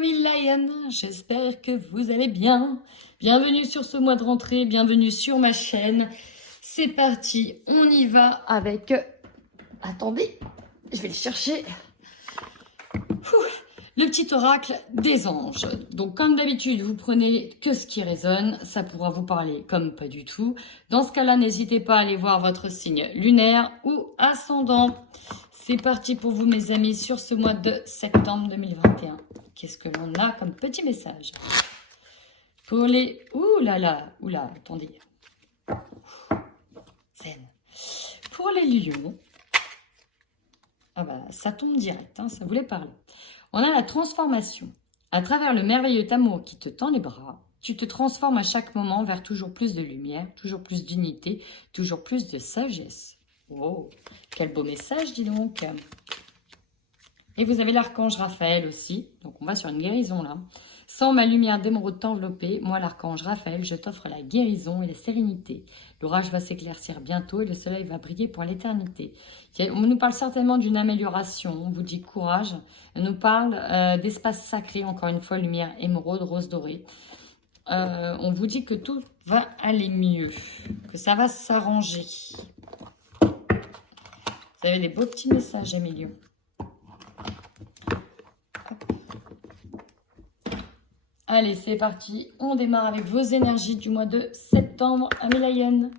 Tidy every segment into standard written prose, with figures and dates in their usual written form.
Amis Lion, j'espère que vous allez bien. Bienvenue sur ce mois de rentrée, bienvenue sur ma chaîne. C'est parti, on y va avec... Attendez, je vais le chercher. Le petit oracle des anges. Donc comme d'habitude, vous prenez que ce qui résonne, ça pourra vous parler comme pas du tout. Dans ce cas-là, n'hésitez pas à aller voir votre signe lunaire ou ascendant. C'est parti pour vous mes amis sur ce mois de septembre 2021. Qu'est-ce que l'on a comme petit message pour les... Oula, attendez. Zen. Pour les lions, ah bah, ça tombe direct, hein, ça voulait parler. On a la transformation. À travers le merveilleux amour qui te tend les bras, tu te transformes à chaque moment vers toujours plus de lumière, toujours plus d'unité, toujours plus de sagesse. Oh, quel beau message, dis donc. Et vous avez l'archange Raphaël aussi. Donc, on va sur une guérison là. Sans ma lumière d'émeraude t'envelopper, moi, l'archange Raphaël, je t'offre la guérison et la sérénité. L'orage va s'éclaircir bientôt et le soleil va briller pour l'éternité. On nous parle certainement d'une amélioration. On vous dit courage. On nous parle d'espace sacré, encore une fois, lumière émeraude, rose dorée. On vous dit que tout va aller mieux, que ça va s'arranger. Vous avez des beaux petits messages, Emilio. Allez, c'est parti. On démarre avec vos énergies du mois de septembre, Amis Lion.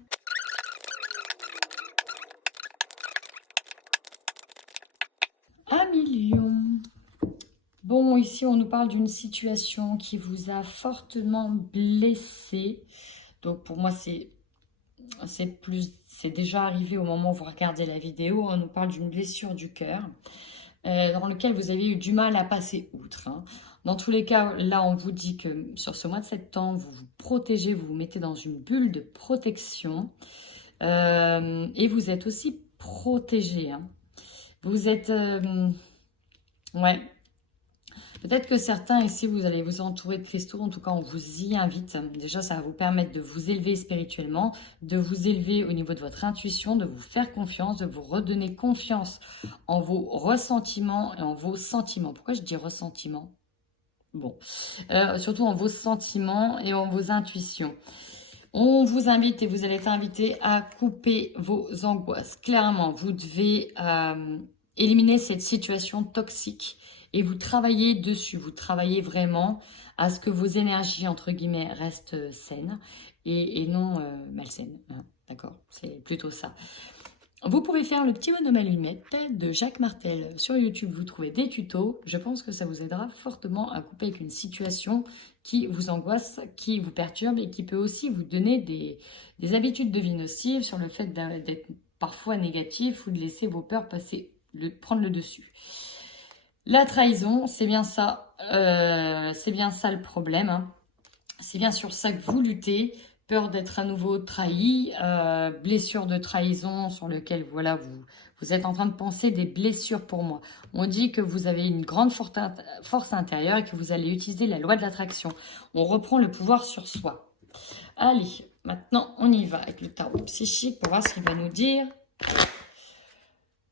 Amis Lion. Bon, ici, on nous parle d'une situation qui vous a fortement blessé. Donc, pour moi, c'est déjà arrivé au moment où vous regardez la vidéo. On nous parle d'une blessure du cœur dans laquelle vous avez eu du mal à passer outre. Hein. Dans tous les cas, là, on vous dit que sur ce mois de septembre, vous vous protégez, vous vous mettez dans une bulle de protection et vous êtes aussi protégé. Hein. Vous êtes... ouais. Peut-être que certains ici, vous allez vous entourer de cristaux. En tout cas, on vous y invite. Déjà, ça va vous permettre de vous élever spirituellement, de vous élever au niveau de votre intuition, de vous faire confiance, de vous redonner confiance en vos ressentiments et en vos sentiments. Pourquoi je dis ressentiments? Bon, surtout en vos sentiments et en vos intuitions. On vous invite et vous allez être invité à couper vos angoisses. Clairement, vous devez éliminer cette situation toxique. Et vous travaillez dessus, vous travaillez vraiment à ce que vos énergies, entre guillemets, restent saines et non malsaines. Hein, d'accord, c'est plutôt ça. Vous pouvez faire le petit bonhomme allumette de Jacques Martel. Sur YouTube, vous trouvez des tutos. Je pense que ça vous aidera fortement à couper avec une situation qui vous angoisse, qui vous perturbe et qui peut aussi vous donner des habitudes de vie nocives sur le fait d'être parfois négatif ou de laisser vos peurs prendre le dessus. La trahison, c'est bien ça le problème. Hein. C'est bien sur ça que vous luttez. Peur d'être à nouveau trahi, blessure de trahison sur lequel voilà, vous êtes en train de penser des blessures pour moi. On dit que vous avez une grande force intérieure et que vous allez utiliser la loi de l'attraction. On reprend le pouvoir sur soi. Allez, maintenant on y va avec le tarot psychique pour voir ce qu'il va nous dire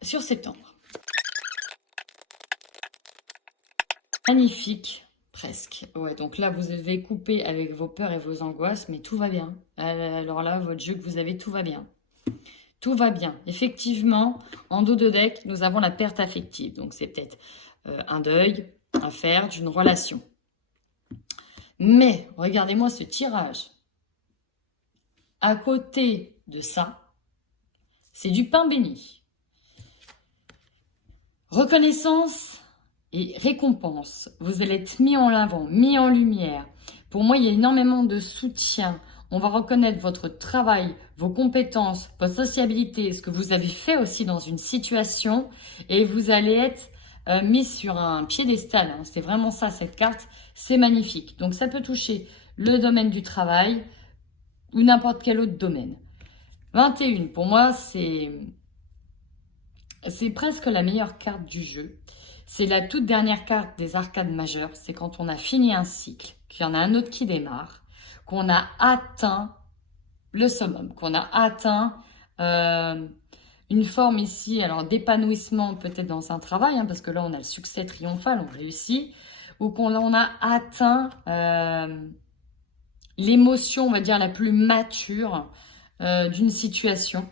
sur septembre. Magnifique, presque. Ouais, donc là, vous avez coupé avec vos peurs et vos angoisses, mais tout va bien. Alors là, votre jeu que vous avez, tout va bien. Tout va bien. Effectivement, en dos de deck, nous avons la perte affective. Donc, c'est peut-être un deuil à faire d'une relation. Mais, regardez-moi ce tirage. À côté de ça, c'est du pain béni. Reconnaissance et récompense, vous allez être mis en avant, mis en lumière. Pour moi, il y a énormément de soutien. On va reconnaître votre travail, vos compétences, votre sociabilité, ce que vous avez fait aussi dans une situation. Et vous allez être mis sur un piédestal. Hein. C'est vraiment ça, cette carte. C'est magnifique. Donc, ça peut toucher le domaine du travail ou n'importe quel autre domaine. 21, pour moi, c'est presque la meilleure carte du jeu. C'est la toute dernière carte des arcades majeures. C'est quand on a fini un cycle, qu'il y en a un autre qui démarre, qu'on a atteint le summum, qu'on a atteint une forme ici, alors d'épanouissement peut-être dans un travail, hein, parce que là on a le succès triomphal, on réussit, ou qu'on on a atteint l'émotion, on va dire, la plus mature d'une situation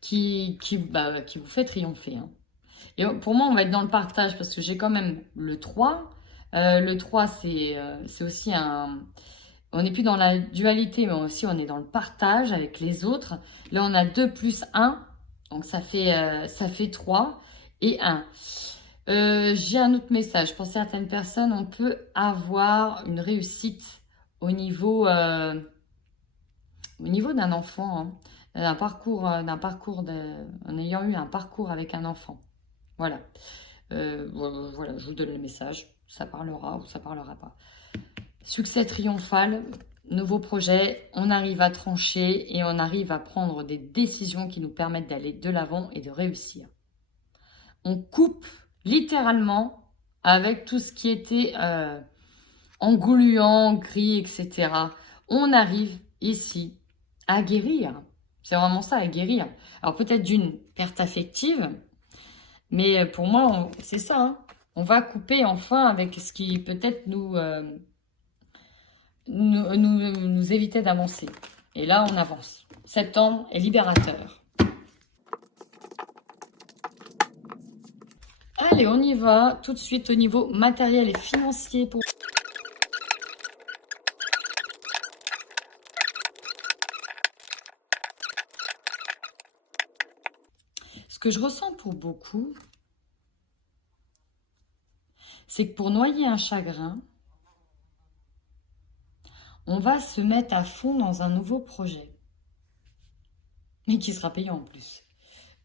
qui vous fait triompher. Hein. Et pour moi, on va être dans le partage parce que j'ai quand même le 3. Le 3, c'est aussi un... On n'est plus dans la dualité, mais aussi on est dans le partage avec les autres. Là, on a 2 plus 1, donc ça fait 3 et 1. J'ai un autre message. Pour certaines personnes, on peut avoir une réussite au niveau d'un enfant, hein, en ayant eu un parcours avec un enfant. Voilà. Voilà, je vous donne le message. Ça parlera ou ça parlera pas. Succès triomphal, nouveau projet, on arrive à trancher et on arrive à prendre des décisions qui nous permettent d'aller de l'avant et de réussir. On coupe littéralement avec tout ce qui était engluant, gris, etc. On arrive ici à guérir. C'est vraiment ça, à guérir. Alors peut-être d'une perte affective, mais pour moi, c'est ça. Hein. On va couper enfin avec ce qui peut-être nous évitait d'avancer. Et là, on avance. Septembre est libérateur. Allez, on y va tout de suite au niveau matériel et financier. Ce que je ressens pour beaucoup, c'est que pour noyer un chagrin, on va se mettre à fond dans un nouveau projet. Mais qui sera payant en plus.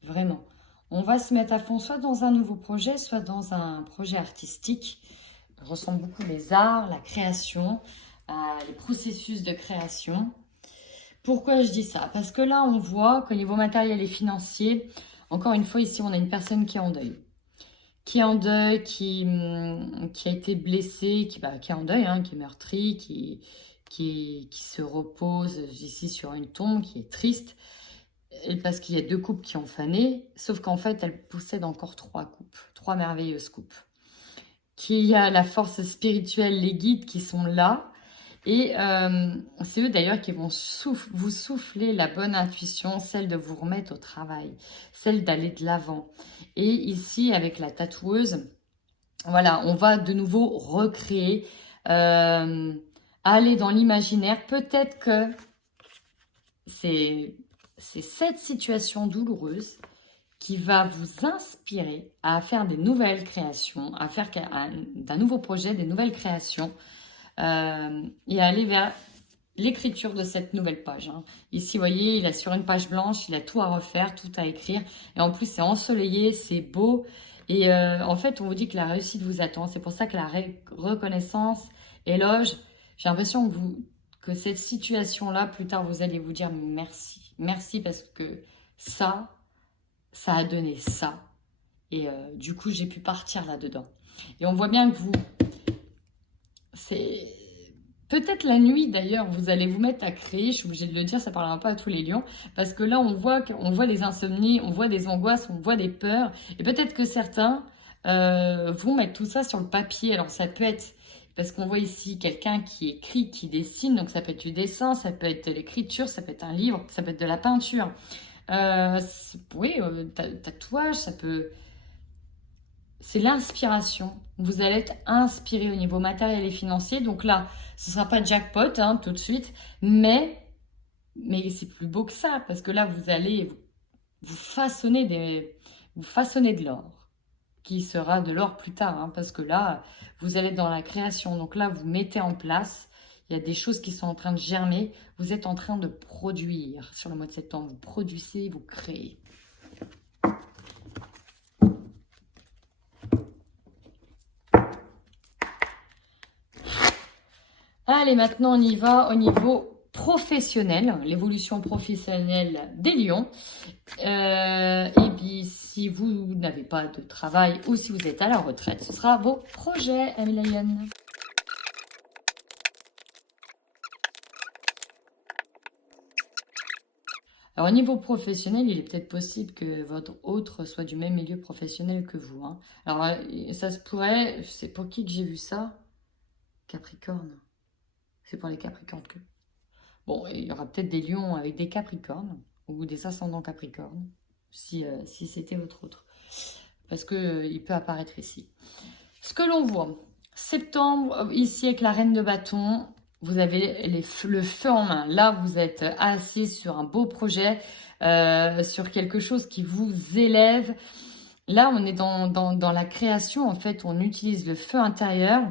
Vraiment. On va se mettre à fond soit dans un nouveau projet, soit dans un projet artistique. Je ressens beaucoup les arts, la création, les processus de création. Pourquoi je dis ça? Parce que là, on voit qu'au niveau matériel et financier, encore une fois, ici, on a une personne qui est en deuil. Qui est en deuil, qui a été blessé, qui est en deuil, hein, qui est meurtri, qui se repose ici sur une tombe, qui est triste. Parce qu'il y a 2 coupes qui ont fané, sauf qu'en fait, elle possède encore 3 coupes, 3 merveilleuses coupes. Qui a la force spirituelle, les guides qui sont là. Et c'est eux d'ailleurs qui vont vous souffler la bonne intuition, celle de vous remettre au travail, celle d'aller de l'avant. Et ici, avec la tatoueuse, voilà, on va de nouveau recréer, aller dans l'imaginaire. Peut-être que c'est cette situation douloureuse qui va vous inspirer à faire des nouvelles créations, à faire d'un nouveau projet, des nouvelles créations, et à aller vers l'écriture de cette nouvelle page. Hein. Ici, vous voyez, il est sur une page blanche, il a tout à refaire, tout à écrire, et en plus, c'est ensoleillé, c'est beau, et en fait, on vous dit que la réussite vous attend. C'est pour ça que la reconnaissance, éloge, j'ai l'impression que cette situation-là, plus tard, vous allez vous dire merci. Merci parce que ça a donné ça. Et du coup, j'ai pu partir là-dedans. Et on voit bien que c'est peut-être la nuit d'ailleurs, vous allez vous mettre à créer. Je suis obligée de le dire, ça ne parlera pas à tous les lions. Parce que là, on voit les insomnies, on voit des angoisses, on voit des peurs. Et peut-être que certains vont mettre tout ça sur le papier. Alors ça peut être... Parce qu'on voit ici quelqu'un qui écrit, qui dessine, donc ça peut être du dessin, ça peut être de l'écriture, ça peut être un livre, ça peut être de la peinture. Tatouage, ça peut... C'est l'inspiration. Vous allez être inspiré au niveau matériel et financier. Donc là, ce ne sera pas jackpot hein, tout de suite, mais c'est plus beau que ça, parce que là, vous allez vous façonner de l'or. Qui sera de l'or plus tard, hein, parce que là, vous allez dans la création. Donc là, vous mettez en place, il y a des choses qui sont en train de germer. Vous êtes en train de produire sur le mois de septembre. Vous produisez, vous créez. Allez, maintenant, on y va au niveau professionnel, l'évolution professionnelle des lions. Et puis, si vous n'avez pas de travail ou si vous êtes à la retraite, ce sera vos projets, Amis Lion. Alors, au niveau professionnel, il est peut-être possible que votre autre soit du même milieu professionnel que vous, hein. Alors, ça se pourrait, c'est pour qui que j'ai vu ça? Capricorne. C'est pour les Capricornes que... Bon, il y aura peut-être des lions avec des Capricornes ou des ascendants Capricornes, si c'était votre autre. Parce qu'il peut apparaître ici. Ce que l'on voit, septembre, ici avec la reine de bâton, vous avez le feu en main. Là, vous êtes assis sur un beau projet, sur quelque chose qui vous élève. Là, on est dans la création. En fait, on utilise le feu intérieur.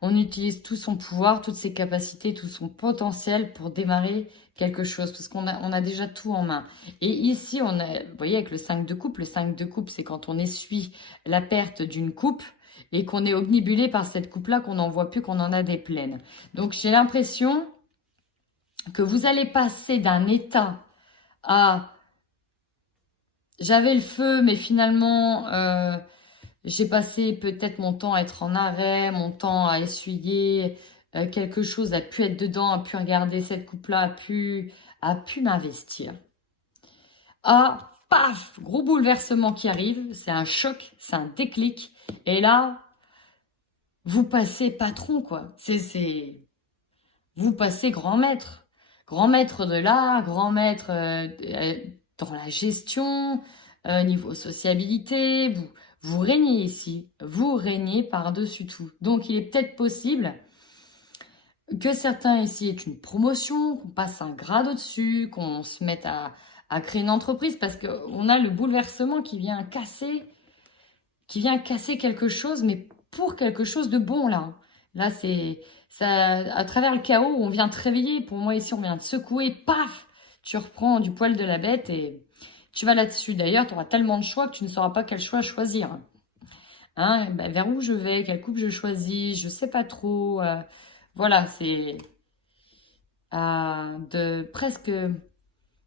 On utilise tout son pouvoir, toutes ses capacités, tout son potentiel pour démarrer quelque chose. Parce qu'on a déjà tout en main. Et ici, vous voyez, avec le 5 de coupe. Le 5 de coupe, c'est quand on essuie la perte d'une coupe et qu'on est obnubilé par cette coupe-là, qu'on n'en voit plus, qu'on en a des pleines. Donc, j'ai l'impression que vous allez passer d'un état à... J'avais le feu, mais finalement, j'ai passé peut-être mon temps à être en arrêt, mon temps à essuyer quelque chose, à pu être dedans, à pu regarder cette coupe-là, à pu m'investir. Ah, paf, gros bouleversement qui arrive, c'est un choc, c'est un déclic. Et là, vous passez patron, quoi. Vous passez grand maître. Grand maître de l'art, grand maître dans la gestion, niveau sociabilité. Vous régnez ici. Vous régnez par-dessus tout. Donc, il est peut-être possible que certains ici aient une promotion, qu'on passe un grade au-dessus, qu'on se mette à créer une entreprise parce qu'on a le bouleversement qui vient casser quelque chose, mais pour quelque chose de bon, là. Là, c'est ça, à travers le chaos, on vient te réveiller. Pour moi, ici, on vient te secouer. Paf! Tu reprends du poil de la bête et tu vas là-dessus. D'ailleurs, tu auras tellement de choix que tu ne sauras pas quel choix choisir. Hein, ben, vers où je vais, quelle coupe je choisis, je ne sais pas trop. Voilà, c'est presque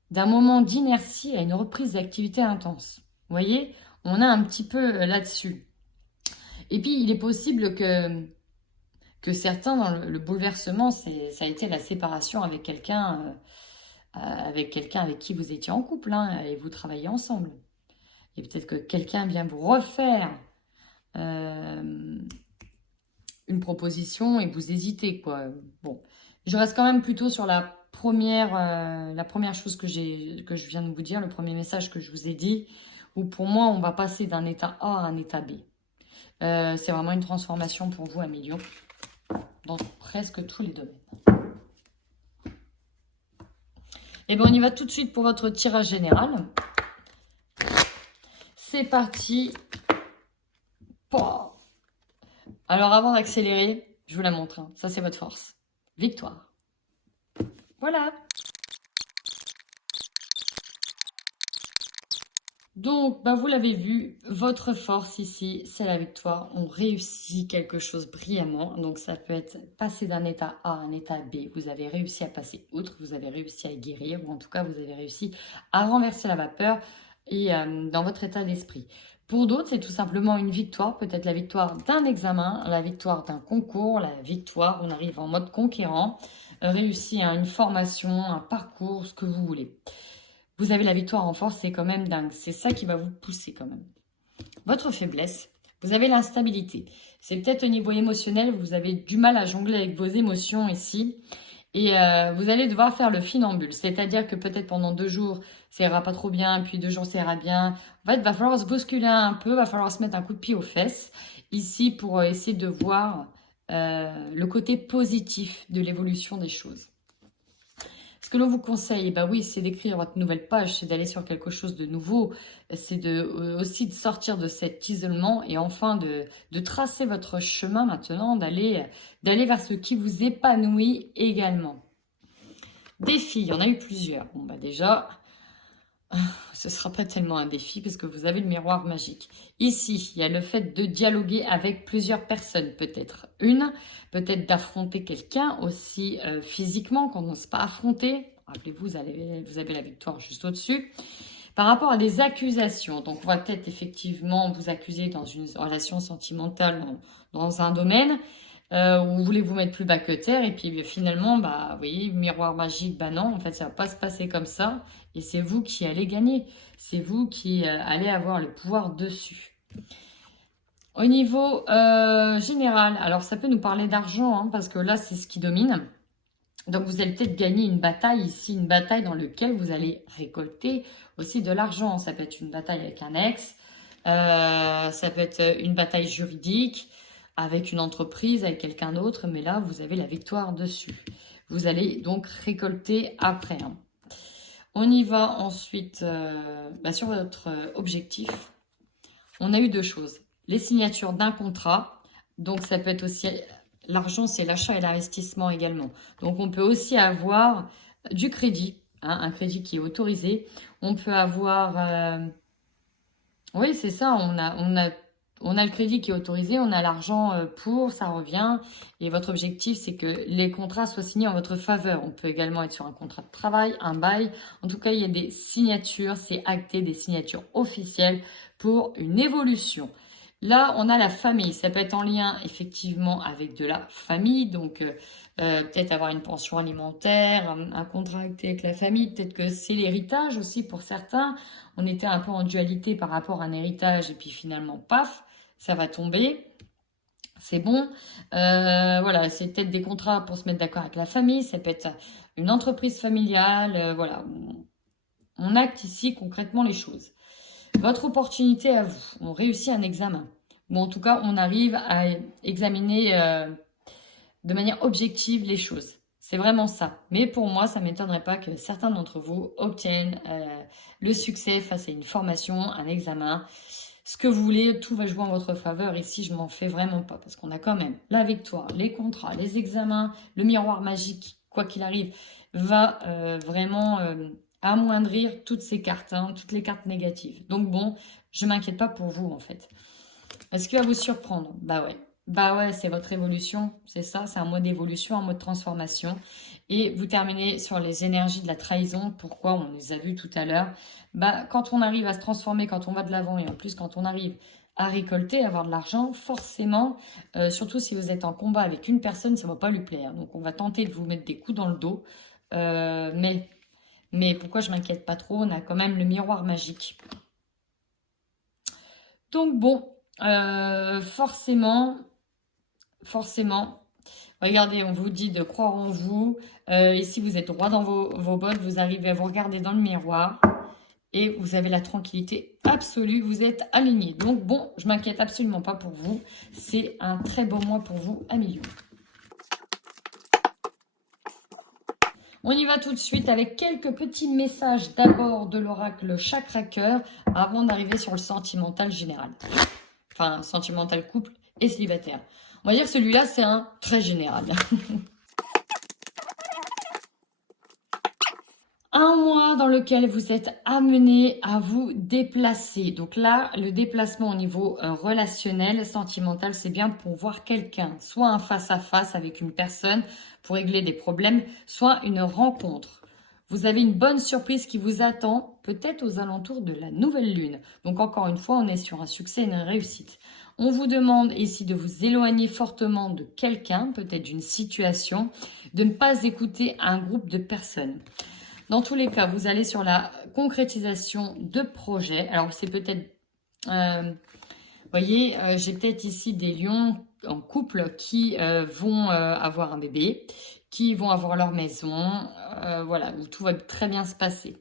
d'un moment d'inertie à une reprise d'activité intense. Vous voyez, on a un petit peu là-dessus. Et puis, il est possible que certains, dans le bouleversement, ça a été la séparation avec quelqu'un avec qui vous étiez en couple, hein, et vous travaillez ensemble. Et peut-être que quelqu'un vient vous refaire une proposition et vous hésitez, quoi. Bon, je reste quand même plutôt sur la première chose que je viens de vous dire, le premier message que je vous ai dit, où pour moi, on va passer d'un état A à un état B. C'est vraiment une transformation pour vous, Amélion, dans presque tous les domaines. Et bien, on y va tout de suite pour votre tirage général. C'est parti. Pouah. Alors, avant d'accélérer, je vous la montre, hein. Ça, c'est votre force. Victoire. Voilà. Donc, vous l'avez vu, votre force ici, c'est la victoire. On réussit quelque chose brillamment. Donc, ça peut être passer d'un état A à un état B. Vous avez réussi à passer outre, vous avez réussi à guérir, ou en tout cas, vous avez réussi à renverser la vapeur et dans votre état d'esprit. Pour d'autres, c'est tout simplement une victoire, peut-être la victoire d'un examen, la victoire d'un concours, la victoire, on arrive en mode conquérant, réussi à une formation, un parcours, ce que vous voulez. Vous avez la victoire en force, c'est quand même dingue. C'est ça qui va vous pousser quand même. Votre faiblesse, vous avez l'instabilité. C'est peut-être au niveau émotionnel, vous avez du mal à jongler avec vos émotions ici. Et vous allez devoir faire le funambule. C'est-à-dire que peut-être pendant 2 jours, ça ira pas trop bien, puis 2 jours, ça ira bien. En fait, il va falloir se bousculer un peu, il va falloir se mettre un coup de pied aux fesses ici pour essayer de voir le côté positif de l'évolution des choses. Ce que l'on vous conseille, oui, c'est d'écrire votre nouvelle page, c'est d'aller sur quelque chose de nouveau, c'est aussi de sortir de cet isolement et enfin de tracer votre chemin maintenant, d'aller vers ce qui vous épanouit également. Défis, il y en a eu plusieurs. Bon, déjà, ce ne sera pas tellement un défi parce que vous avez le miroir magique. Ici, il y a le fait de dialoguer avec plusieurs personnes, peut-être peut-être d'affronter quelqu'un aussi physiquement qu'on n'ose pas affronter. Rappelez-vous, vous avez la victoire juste au-dessus. Par rapport à des accusations, donc on va peut-être effectivement vous accuser dans une relation sentimentale dans un domaine. ou vous voulez vous mettre plus bas que terre, et puis finalement, bah, vous voyez, miroir magique, bah non, en fait, ça va pas se passer comme ça, et c'est vous qui allez gagner, c'est vous qui allez avoir le pouvoir dessus. Au niveau général, alors ça peut nous parler d'argent, hein, parce que là, c'est ce qui domine. Donc, vous allez peut-être gagner une bataille ici, une bataille dans laquelle vous allez récolter aussi de l'argent. Ça peut être une bataille avec un ex, ça peut être une bataille juridique avec une entreprise, avec quelqu'un d'autre, mais là, vous avez la victoire dessus. Vous allez donc récolter après. Hein. On y va ensuite sur votre objectif. On a eu deux choses. Les signatures d'un contrat, donc ça peut être aussi... L'argent, c'est l'achat et l'investissement également. Donc, on peut aussi avoir du crédit, hein, un crédit qui est autorisé. On peut avoir... oui, c'est ça, on a le crédit qui est autorisé, on a l'argent pour, ça revient. Et votre objectif, c'est que les contrats soient signés en votre faveur. On peut également être sur un contrat de travail, un bail. En tout cas, il y a des signatures, c'est acté, des signatures officielles pour une évolution. Là, on a la famille. Ça peut être en lien, effectivement, avec de la famille. Donc, peut-être avoir une pension alimentaire, un contrat acté avec la famille. Peut-être que c'est l'héritage aussi pour certains. On était un peu en dualité par rapport à un héritage. Et puis, finalement, paf, ça va tomber. C'est bon. Voilà, c'est peut-être des contrats pour se mettre d'accord avec la famille. Ça peut être une entreprise familiale. Voilà, on acte ici concrètement les choses. Votre opportunité à vous, on réussit un examen. Ou en tout cas, on arrive à examiner de manière objective les choses. C'est vraiment ça. Mais pour moi, ça ne m'étonnerait pas que certains d'entre vous obtiennent le succès face à une formation, un examen. Ce que vous voulez, tout va jouer en votre faveur. Ici, je m'en fais vraiment pas parce qu'on a quand même la victoire, les contrats, les examens, le miroir magique, quoi qu'il arrive, va vraiment... amoindrir toutes ces cartes, hein, toutes les cartes négatives. Donc bon, je m'inquiète pas pour vous en fait. Est-ce qu'il va vous surprendre? Bah ouais. Bah ouais, c'est votre évolution, c'est ça, c'est un mode d'évolution, un mode de transformation. Et vous terminez sur les énergies de la trahison. Pourquoi? On les a vues tout à l'heure. Bah, quand on arrive à se transformer, quand on va de l'avant et en plus quand on arrive à récolter, à avoir de l'argent, forcément, surtout si vous êtes en combat avec une personne, ça ne va pas lui plaire. Donc on va tenter de vous mettre des coups dans le dos. Mais pourquoi je m'inquiète pas trop? On a quand même le miroir magique. Donc bon, forcément, regardez, on vous dit de croire en vous. Et si vous êtes droit dans vos bottes, vous arrivez à vous regarder dans le miroir. Et vous avez la tranquillité absolue, vous êtes aligné. Donc bon, je m'inquiète absolument pas pour vous. C'est un très beau mois pour vous, Amélie. On y va tout de suite avec quelques petits messages d'abord de l'oracle Chakra-Cœur avant d'arriver sur le sentimental général. Enfin, sentimental couple et célibataire. On va dire que celui-là, c'est un très général. Un mois dans lequel vous êtes amené à vous déplacer. Donc là, le déplacement au niveau relationnel, sentimental, c'est bien pour voir quelqu'un. Soit un face-à-face avec une personne pour régler des problèmes, soit une rencontre. Vous avez une bonne surprise qui vous attend, peut-être aux alentours de la nouvelle lune. Donc encore une fois, on est sur un succès et une réussite. On vous demande ici de vous éloigner fortement de quelqu'un, peut-être d'une situation, de ne pas écouter un groupe de personnes. Dans tous les cas, vous allez sur la concrétisation de projets. Alors, c'est peut-être, vous voyez, j'ai peut-être ici des lions en couple qui vont avoir un bébé, qui vont avoir leur maison, voilà, où tout va très bien se passer.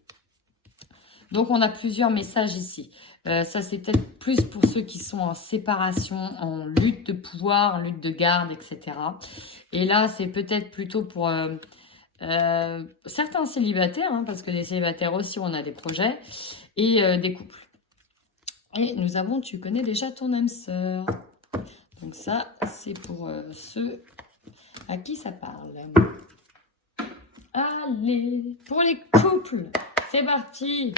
Donc, on a plusieurs messages ici. Ça, c'est peut-être plus pour ceux qui sont en séparation, en lutte de pouvoir, en lutte de garde, etc. Et là, c'est peut-être plutôt pour... certains célibataires, hein, parce que les célibataires aussi, on a des projets, et des couples. Et nous avons, tu connais déjà ton âme sœur. Donc ça, c'est pour ceux à qui ça parle. Allez, pour les couples, c'est parti.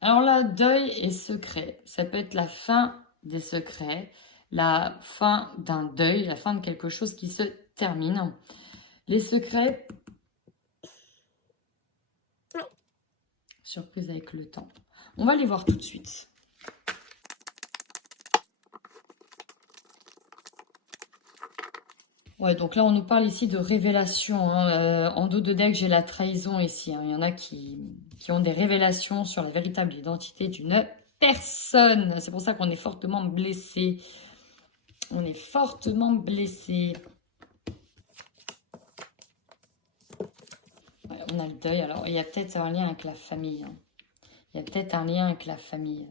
Alors là, deuil et secret, ça peut être la fin des secrets, la fin d'un deuil, la fin de quelque chose qui se termine. Les secrets, surprise avec le temps. On va les voir tout de suite. Ouais, donc là, on nous parle ici de révélation. Hein. En dos de deck, j'ai la trahison ici. Hein. Il y en a qui ont des révélations sur la véritable identité d'une personne. C'est pour ça qu'on est fortement blessé. On est fortement blessé. Ouais, on a le deuil. Alors, il y a peut-être un lien avec la famille. Hein. Il y a peut-être un lien avec la famille.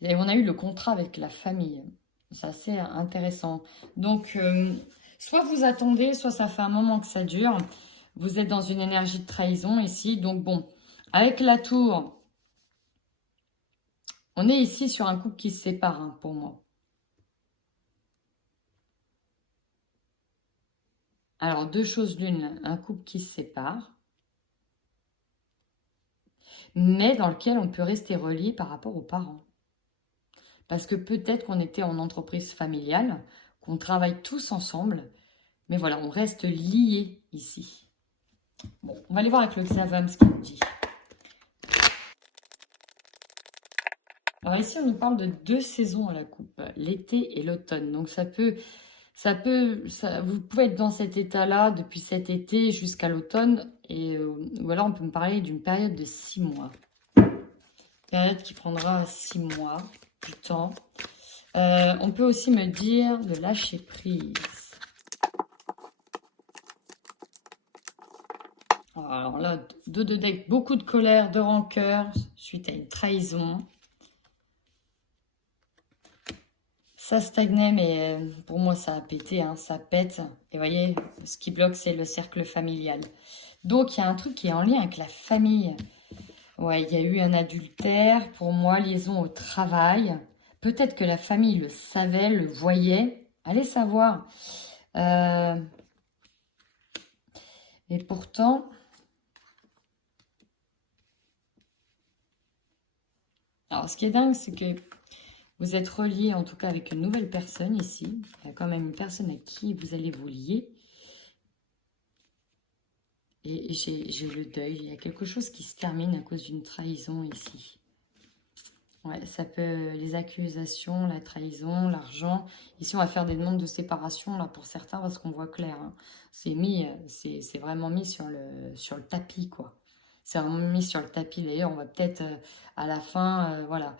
Et on a eu le contrat avec la famille. C'est assez intéressant. Donc, soit vous attendez, soit ça fait un moment que ça dure. Vous êtes dans une énergie de trahison ici. Donc, bon, avec la tour, on est ici sur un couple qui se sépare, hein, pour moi. Alors, deux choses l'une, un couple qui se sépare, mais dans lequel on peut rester relié par rapport aux parents. Parce que peut-être qu'on était en entreprise familiale, qu'on travaille tous ensemble, mais voilà, on reste liés ici. Bon, on va aller voir avec le Xavam ce qu'il nous dit. Alors ici, on nous parle de 2 saisons à la coupe, l'été et l'automne. Donc vous pouvez être dans cet état-là depuis cet été jusqu'à l'automne, ou alors on peut me parler d'une période de 6 mois. Période qui prendra 6 mois du temps. On peut aussi me dire de lâcher prise. Alors là, 2 de deck, beaucoup de colère, de rancœur, suite à une trahison. Ça stagnait, mais pour moi, ça a pété, hein, ça pète. Et vous voyez, ce qui bloque, c'est le cercle familial. Donc, il y a un truc qui est en lien avec la famille. Ouais, il y a eu un adultère. Pour moi, liaison au travail. Peut-être que la famille le savait, le voyait. Allez savoir. Et pourtant... Alors, ce qui est dingue, c'est que vous êtes relié, en tout cas, avec une nouvelle personne ici. Il y a quand même une personne à qui vous allez vous lier. Et j'ai le deuil. Il y a quelque chose qui se termine à cause d'une trahison ici. Ouais, ça peut... Les accusations, la trahison, l'argent. Ici, on va faire des demandes de séparation, là, pour certains, parce qu'on voit clair. Hein. C'est vraiment mis sur le tapis, quoi. C'est vraiment mis sur le tapis. D'ailleurs, on va peut-être, à la fin, voilà...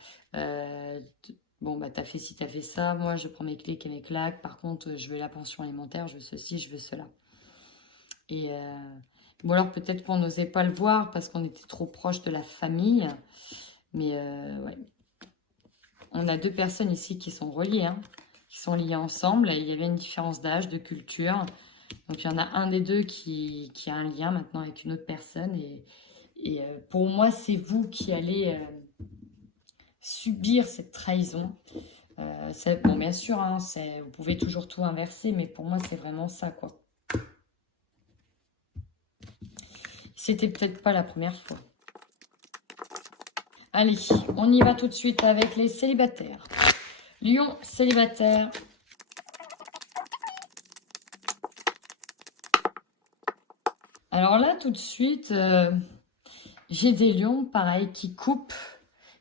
bon, bah, t'as fait ci, t'as fait ça. Moi, je prends mes clics et mes claques. Par contre, je veux la pension alimentaire, je veux ceci, je veux cela. Et bon, alors peut-être qu'on n'osait pas le voir parce qu'on était trop proche de la famille. Mais ouais. On a 2 personnes ici qui sont reliées, hein, qui sont liées ensemble. Il y avait une différence d'âge, de culture. Donc, il y en a un des deux qui a un lien maintenant avec une autre personne. Et pour moi, c'est vous qui allez... subir cette trahison. Bon, bien sûr, hein, vous pouvez toujours tout inverser, mais pour moi, c'est vraiment ça, quoi. C'était peut-être pas la première fois. Allez, on y va tout de suite avec les célibataires. Lion célibataire. Alors là, tout de suite, j'ai des lions, pareil, qui coupent,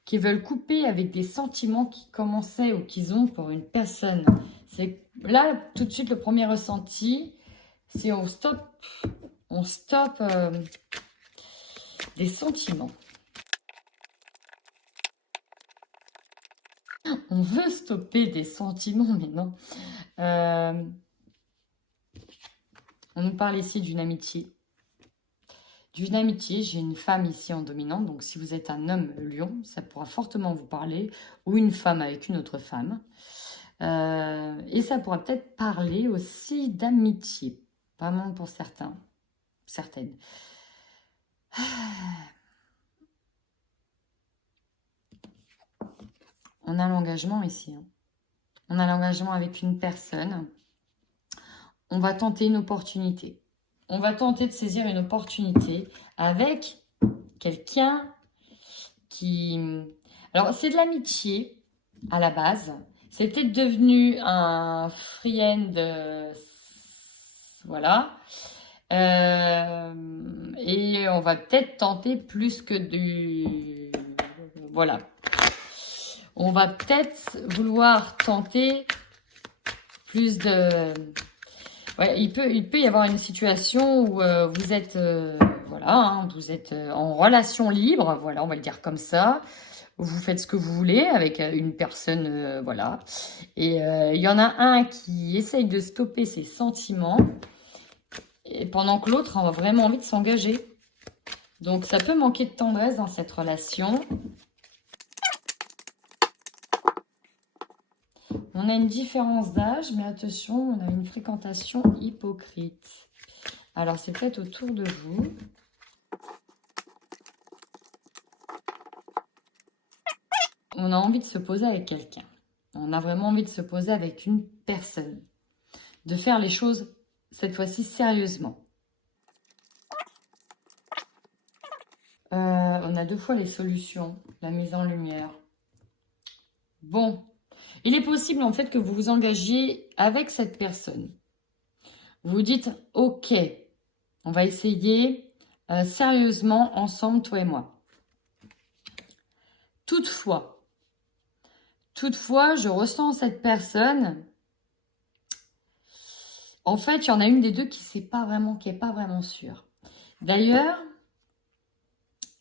qui veulent couper avec des sentiments qui commençaient ou qu'ils ont pour une personne. C'est là, tout de suite, le premier ressenti, c'est on stoppe des sentiments. On veut stopper des sentiments, mais non. On nous parle ici d'une amitié. D'une amitié, j'ai une femme ici en dominante, donc si vous êtes un homme lion, ça pourra fortement vous parler, ou une femme avec une autre femme. Et ça pourra peut-être parler aussi d'amitié, vraiment pour certains, certaines. On a l'engagement ici. Hein. On a l'engagement avec une personne. On va tenter une opportunité. On va tenter de saisir une opportunité avec quelqu'un qui... Alors, c'est de l'amitié à la base. C'est peut-être devenu un friend, voilà. Et on va peut-être tenter plus que du... Voilà. On va peut-être vouloir tenter plus de... Ouais, il peut y avoir une situation où vous êtes, voilà, hein, vous êtes en relation libre, voilà, on va le dire comme ça. Vous faites ce que vous voulez avec une personne, voilà. Et il y en a un qui essaye de stopper ses sentiments, et pendant que l'autre a vraiment envie de s'engager. Donc ça peut manquer de tendresse dans cette relation. On a une différence d'âge, mais attention, on a une fréquentation hypocrite. Alors, c'est peut-être autour de vous. On a envie de se poser avec quelqu'un. On a vraiment envie de se poser avec une personne. De faire les choses, cette fois-ci, sérieusement. On a 2 fois les solutions, la mise en lumière. Bon. Il est possible, en fait, que vous vous engagiez avec cette personne. Vous dites, ok, on va essayer sérieusement ensemble, toi et moi. Toutefois, je ressens cette personne. En fait, il y en a une des deux qui n'est pas vraiment sûre. D'ailleurs,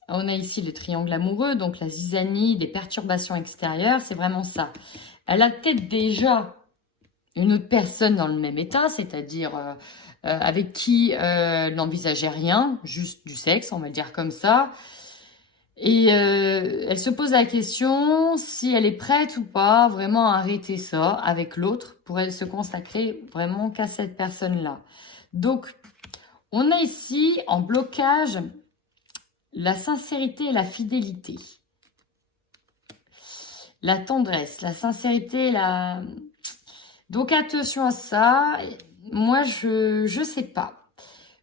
on a ici le triangle amoureux, donc la zizanie, des perturbations extérieures, c'est vraiment ça. Elle a peut-être déjà une autre personne dans le même état, c'est-à-dire avec qui elle n'envisageait rien, juste du sexe, on va le dire comme ça. Et elle se pose la question si elle est prête ou pas vraiment à arrêter ça avec l'autre pour elle se consacrer vraiment qu'à cette personne-là. Donc, on a ici en blocage la sincérité et la fidélité. La tendresse, la sincérité, la... Donc, attention à ça. Moi, je sais pas.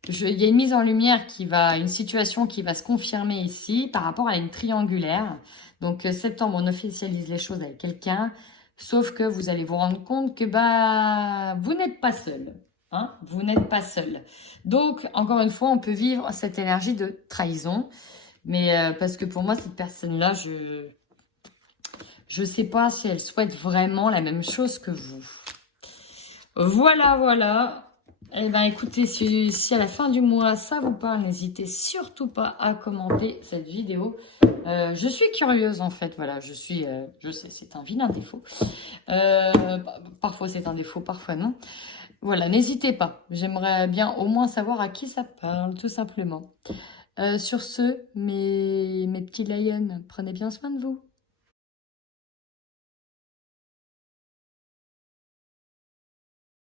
Il y a une mise en lumière une situation qui va se confirmer ici par rapport à une triangulaire. Donc, septembre, on officialise les choses avec quelqu'un. Sauf que vous allez vous rendre compte que vous n'êtes pas seul. Hein, vous n'êtes pas seul. Donc, encore une fois, on peut vivre cette énergie de trahison. Mais parce que pour moi, cette personne-là, je sais pas si elle souhaite vraiment la même chose que vous. Voilà. Eh bien, écoutez, si à la fin du mois, ça vous parle, n'hésitez surtout pas à commenter cette vidéo. Je suis curieuse, en fait. Voilà, je sais, c'est un vilain défaut. Parfois, c'est un défaut, parfois non. Voilà, n'hésitez pas. J'aimerais bien au moins savoir à qui ça parle, tout simplement. Sur ce, mes petits lions, prenez bien soin de vous.